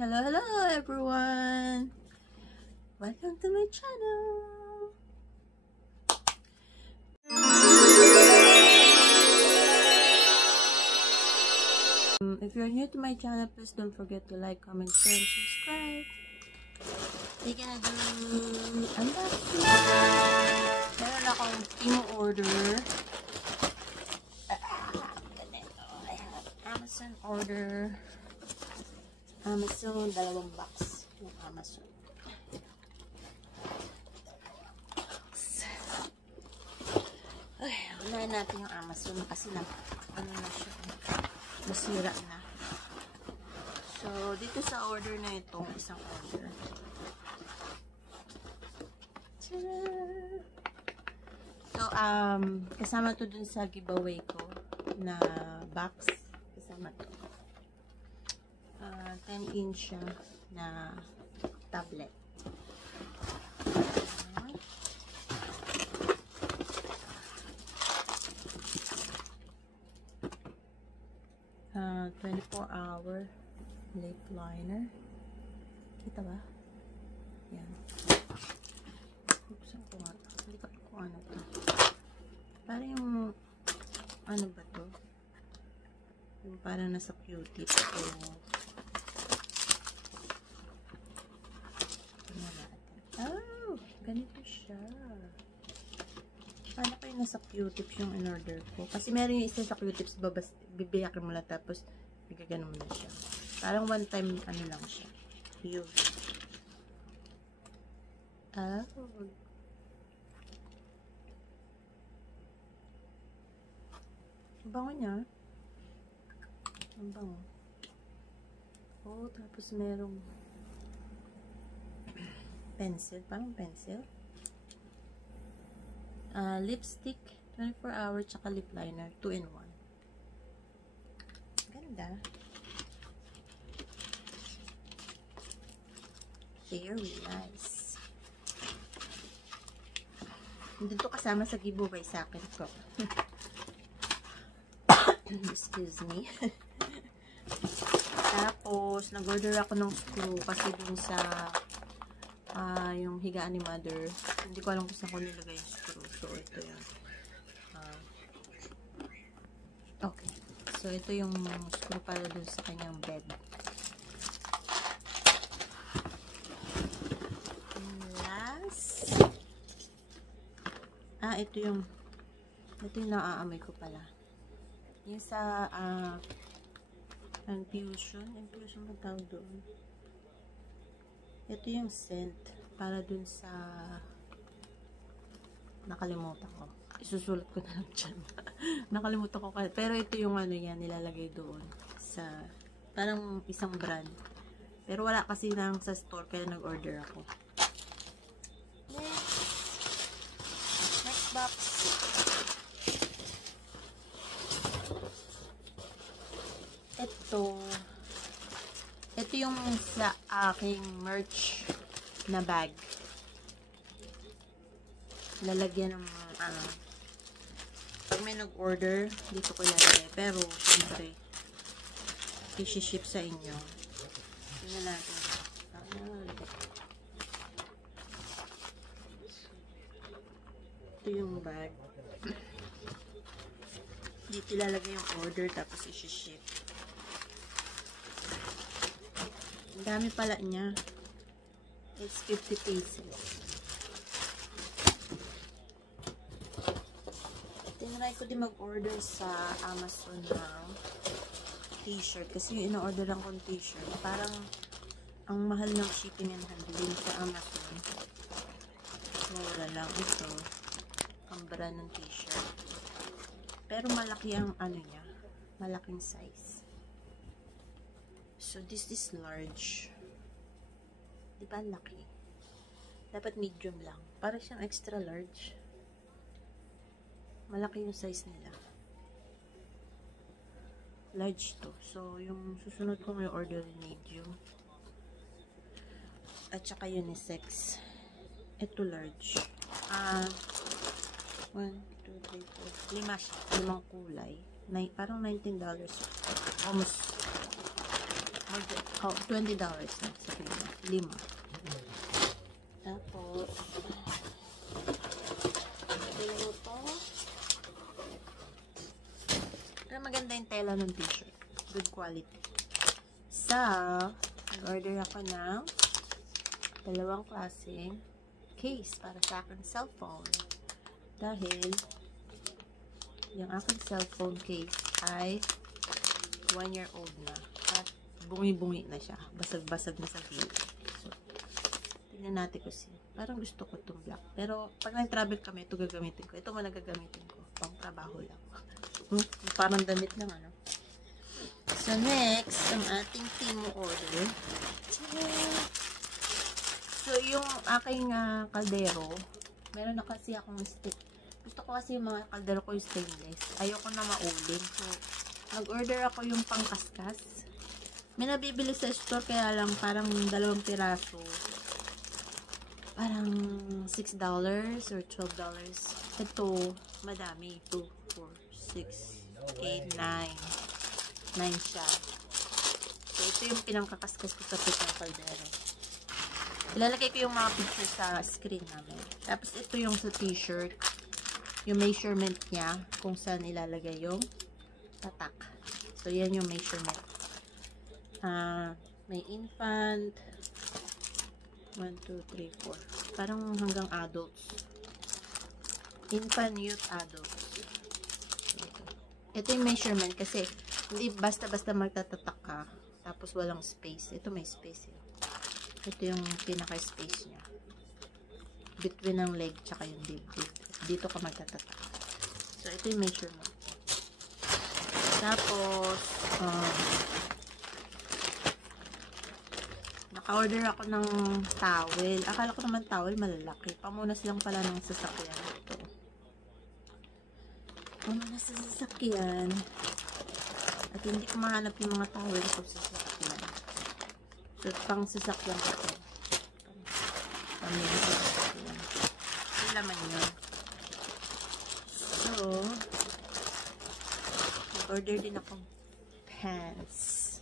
Hello everyone! Welcome to my channel! If you're new to my channel, please don't forget to like, comment, share, and subscribe. We're gonna do unboxing. Meron akong Temu order. I have Amazon order. Amazon, dalawang box yung Amazon. Ay, unahin natin yung Amazon kasi na, ano na siya, nasira na. So, dito sa order na itong isang order. So, kasama to dun sa giveaway ko na box. Kasama to. 10-inch siya na tablet. 24-hour lip liner. Kita ba? Yan. Buksan ko nga. Hindi ko kung ano to. Parang yung ano ba to? Yung parang nasa Q-tip. Oh, ganito siya. Paano kayo nasa Q-tips yung in-order ko? Kasi meron yung isa sa Q-tips, bibiyakin mo lang tapos bigaganon mo na siya. Parang one time, ano lang siya. Use. Oh. Ang bango niya. Ang bango. Oh, tapos merong pencil, parang pencil. Lipstick, 24-hour, tsaka lip liner, 2-in-1. Ganda. Very nice. Dito kasama sa giveaway sa akin ko. Excuse me. Tapos, nag-order ako ng screw kasi dun sa yung higaan ni mother. Hindi ko alam kung saan ko nilagay yung screw. So, ito yan. Okay. So, ito yung screw para dun sa kanyang bed. And last. Ito yung naaamoy ko pala. Yung sa infusion ba tawag doon? Ito yung scent para dun sa nakalimutan ko. Isusulat ko na lang dyan. Nakalimutan ko. Pero ito yung ano yan, nilalagay doon sa parang isang brand. Pero wala kasi lang sa store kaya nag-order ako. Next box. Ito yung sa aking merch na bag. Lalagyan ng pag may nag-order, dito ko lalagay. Pero, siyempre, i-ship sa inyo. Tingnan natin. Ito yung bag. Dito ilalagay yung order, tapos i-ship. Ang dami pala niya. It's 50 pesos. Tinry ko din mag-order sa Amazon ng t-shirt. Kasi yung ino-order lang kong t-shirt. Parang ang mahal ng shipping and handling sa Amazon. Mura lang ito. Ang brand ng t-shirt. Pero malaki ang ano niya. Malaking size. So, this is large. Diba laki? Dapat medium lang. Para siyang extra large. Malaki yung size nila. Large to. So, yung susunod ko may order medium. At saka unisex. Ito large. 1, 2, 3, 4. 5 siya. 5 kulay. Parang $19. Almost Oh, $20 na. Sabi mo. 5. Tapos, ito to. Pero maganda yung tela ng t-shirt. Good quality. So, nag-order ako ng 2 klaseng case para sa aking cellphone. Dahil, yung aking cellphone case ay 1-year-old na. At bungi-bungi na siya. Basag-basag na sa gilid. So, tingnan natin ko siya. Parang gusto ko itong black. Pero, pag nag-travel kami, ito gagamitin ko. Ito man nagagamitin ko. Pang trabaho lang. Parang damit lang, ano. So, next, ang ating Temu order. So, yung aking kaldero, meron na kasi akong stick. Gusto ko kasi yung mga kaldero ko yung stainless. Ayoko na mauling. So, nag-order ako yung pangkaskas. May nabibili sa store, kaya lang parang 2 piraso. Parang $6 or $12. Ito, madami. 2, 4, 6, 8, 9. 9 siya. So, ito yung pinangkakaskas ko sa pitang kaldero. Ilalagay ko yung mga picture sa screen namin. Tapos, ito yung sa t-shirt. Yung measurement niya, kung saan ilalagay yung tatak. So, yan yung measurement. May infant. 1, 2, 3, 4. Parang hanggang adults. Infant, youth, adults. Ito yung measurement kasi hindi basta-basta magtatatak ka tapos walang space. Ito may space yun. Ito yung pinaka-space niya. Between ng leg tsaka yung dibdib. Dito ka magtatatak. So, ito yung measurement. Tapos, naka-order ako ng towel. Akala ko naman towel malalaki. Pamunas lang pala ng sasakyan. Ito. Pamunas sa sasakyan. At hindi ko mahanap yung mga towel ko sa sasakyan. So, pang sasakyan ko ito. Pamili sa sasakyan. Yung laman yun. So, nag-order din akong pants.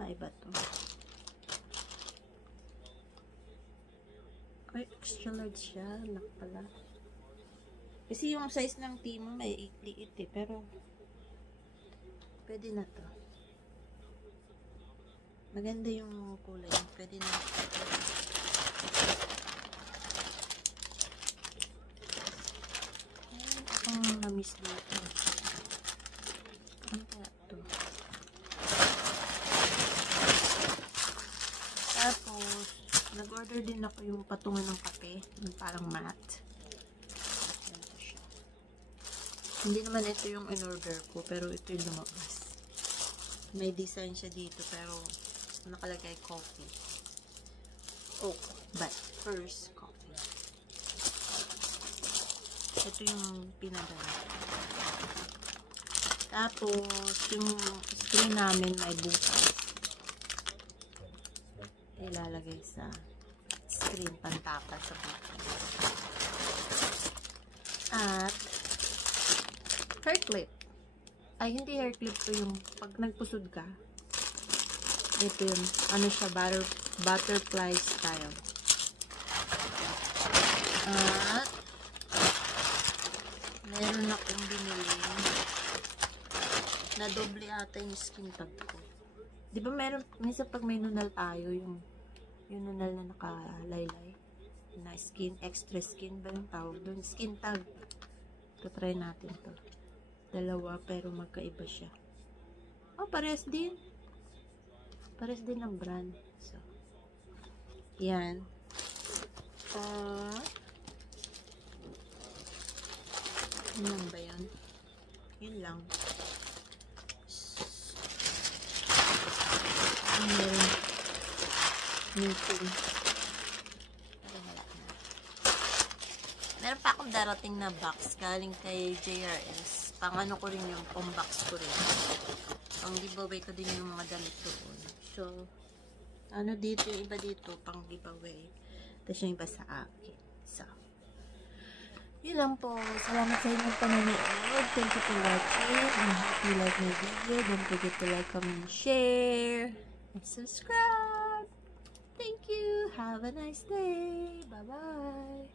Babae ba ito? Ay, extra large siya. Anak pala. Kasi yung size ng Temu may liit eh. Pero, pwede na to. Maganda yung kulay. Pwede na. Meron akong na-miss dito. Ano kaya ito? Tapos, nag-order din ako yung patungan ng kape. Yung parang matte. Ganito siya. Hindi naman ito yung in-order ko, pero ito yung lumabas. May design siya dito, pero nakalagay coffee. Oh, but first coffee. Ito yung pinadala. Tapos, yung screen namin may butas. Ilalagay sa screen, pantapal sa butas. At, hair clip. Ay, hindi hair clip to yung pag nagpusod ka. Ito yung, ano siya, butterfly style. At, meron akong binili na doble ata yung skin tag ko. Di ba meron, minsan pag may nunal tayo, yung nunal na nakalaylay, na skin, extra skin ba yung tawag doon? Skin tag. So, try natin to. 2, pero magkaiba siya. Oh, pares din. Pares din ng brand. So, yan. Yun lang ba yun? Yun lang. Meeting. Pero wala na. Meron pa akong darating na box galing kay JRS. Pang ano ko rin yung pang box ko rin. Pang giveaway ko din yung mga damit doon. So, ano dito, yung iba dito, pang giveaway. Tapos yung iba sa akin. So, Yun lang po. Salamat sa inyong panonood. Thank you for watching. I hope you like my video. Don't forget to like, comment, share, and subscribe. Thank you. Have a nice day. Bye-bye.